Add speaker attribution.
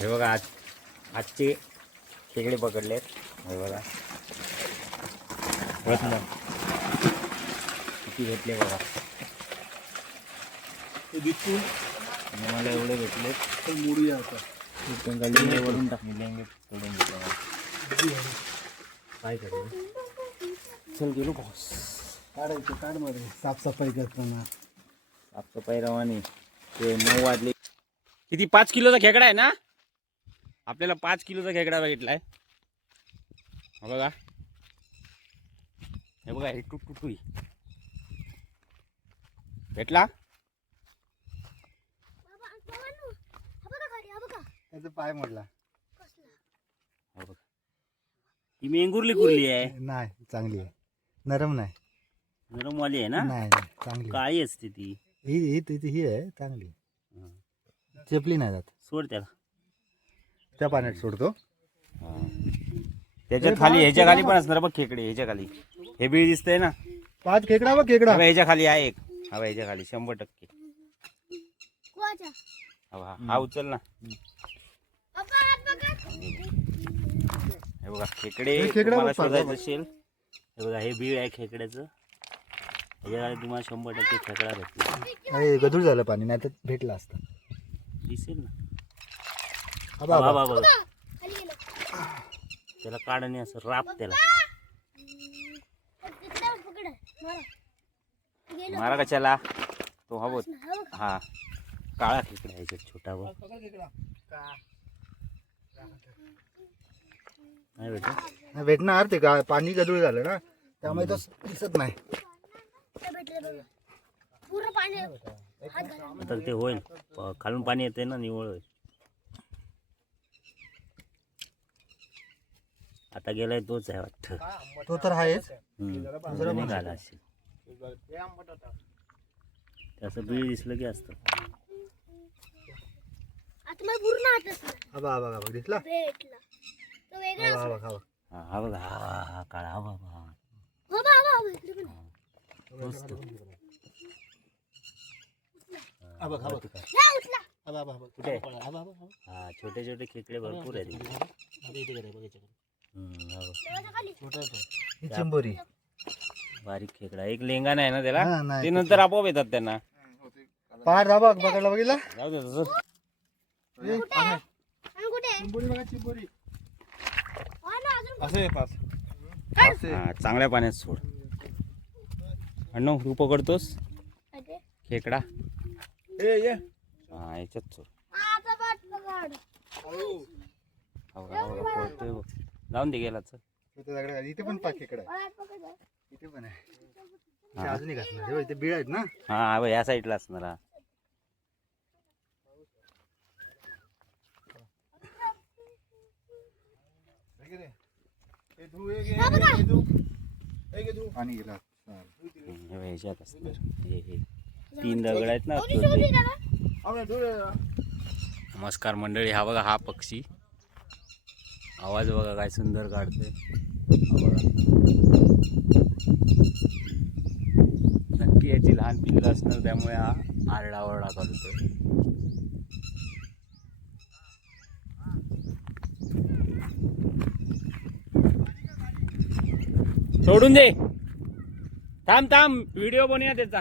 Speaker 1: हे बघा आज आजचे खेकडे पकडलेत. हे बघा. रत्न. किती भेटले बघा. आणि मला एवढे भेटलेत
Speaker 2: मुडी आता.
Speaker 1: लेंगे वरून टाक मी लेंगे तोडून घेतो काय करू चल गेलो बॉस
Speaker 2: काढायचं काढमध्ये साफसफाई करताना.
Speaker 1: साफसफाई रवानी. ते नऊ वाजले. किती पाच किलोचा खेकडा आहे ना? आपल्याला पाच किलोचा खेकडा भेटलाय हा बघा. हे बघा हे टुट टुटुई भेटला?
Speaker 2: त्याचा पाय मोडला.
Speaker 1: हा बघा. ही मेंगुरली कुरली आहे.
Speaker 2: नाही चांगली आहे. नरम नाही.
Speaker 1: नरमवाली आहे ना?
Speaker 2: नाही नाही, चांगली आहे.
Speaker 1: काळी असते ती.
Speaker 2: ही ही ही ही आहे चांगली
Speaker 1: हा.
Speaker 2: चेपली नाही जात.
Speaker 1: सोड त्याला.
Speaker 2: त्या पाण्यात सोडतो.
Speaker 1: त्याच्याखाली ह्याच्या खाली पण असणार बघ खेकडे ह्याच्या खाली. हे बीळ दिसतंय ना.
Speaker 2: पाच खेकडा बघ खेकडा
Speaker 1: हवा ह्याच्या खाली आहे एक. हवा ह्याच्या खाली शंभर टक्के. हवा हा उचल ना. हे बघा खेकडे
Speaker 2: हे खेकडा
Speaker 1: तुम्हाला
Speaker 2: बघ,
Speaker 1: शोधायचं. असेल हे बघा हे बीळ आहे खेकड्याचं. ह्याच्या खाली तुम्हाला शंभर टक्के खेकडा भेटतील
Speaker 2: अरे गधूळ झालं पाणी नाही तर भेटलं असतं.
Speaker 1: दिसेल ना.
Speaker 2: बा, बा.
Speaker 1: बा, बघा. त्याला काढणे असं राप त्याला. मारा. कशाला? तो हा बघ. हा. काळा खेकडा आहे छोटा बघ नाही भेटत?
Speaker 2: नाही भेटणार ते का? पाणी गधूळ झालं ना त्यामुळे तो दिसत नाही.
Speaker 1: आता ते होईल. प- खालून पाणी येते ना निवळ होईल. आता गेलाय तोच आहे वाटतं
Speaker 2: तो तर आहेच
Speaker 1: हम्म, एक आला असेल त्याचं बीळ दिसलं की असतं
Speaker 3: आता मला पूर्ण हात असला
Speaker 2: हा बा, हा बघा बघ दिसला
Speaker 3: भेटला तो वेगळा
Speaker 2: हा बघा, हा बघा, हा बघा.
Speaker 1: हा हा बघा हा हा, हा काळा हा बाबा हा.
Speaker 3: हो बा बा बा, इकडे पण आहे.
Speaker 1: मस्त
Speaker 2: हा बघ, हा बघ.
Speaker 3: या, उचला
Speaker 2: हा बा, हा बघ.
Speaker 1: कुठे?
Speaker 2: हा बा, हा बघ, हा बघ.
Speaker 1: हा छोटे छोटे खेकडे भरपूर आहेत इथे.
Speaker 2: हा, बघ,
Speaker 1: बघ.
Speaker 2: ही चिंबोरी.
Speaker 1: बारीक खेकडा. एक लेंगा नाही ना त्याला?
Speaker 2: हा, नाही.
Speaker 1: ते नंतर आपोआप येतात त्यांना.
Speaker 2: पार जा बघ बघायला बघितला?
Speaker 1: जाऊ दे तसं
Speaker 3: आणि कुठे आहे?
Speaker 2: चिंबोरी बघा चिंबोरी.
Speaker 3: हा ना अजून
Speaker 2: असे पाच
Speaker 1: हा चांगल्या पाण्यात सोड. अण्णा तू पकडतोस? खेकडा?
Speaker 2: ये ये.
Speaker 1: हा याच्यात सोड.
Speaker 3: हा, आता पाठ पकड.
Speaker 1: हा बघा, हा बघा, पळतोय बघ. जाऊन दे गेला चल.
Speaker 2: इथे दगड आहे. इथे पण
Speaker 3: पकड जरा.
Speaker 2: इथे पण आहे. इथे अजून एक असणार. हे बघ, इथे बीळ आहेत ना?
Speaker 1: हा हा बघ, या साईडला असणार हा.
Speaker 2: पाणी गेला
Speaker 1: हम्म, हे बघ, ह्याच्यात असणार. हे हे. तीन दगड आहेत ना. नमस्कार मंडळी हा बघा हा पक्षी. आवाज बघा काय सुंदर काढते बघा. नक्की याची लहान पिल्लं असणार त्यामुळे हा आरडाओरडा करतोय. सोडून दे. थांब थांब. व्हिडिओ बनवूया त्याचा.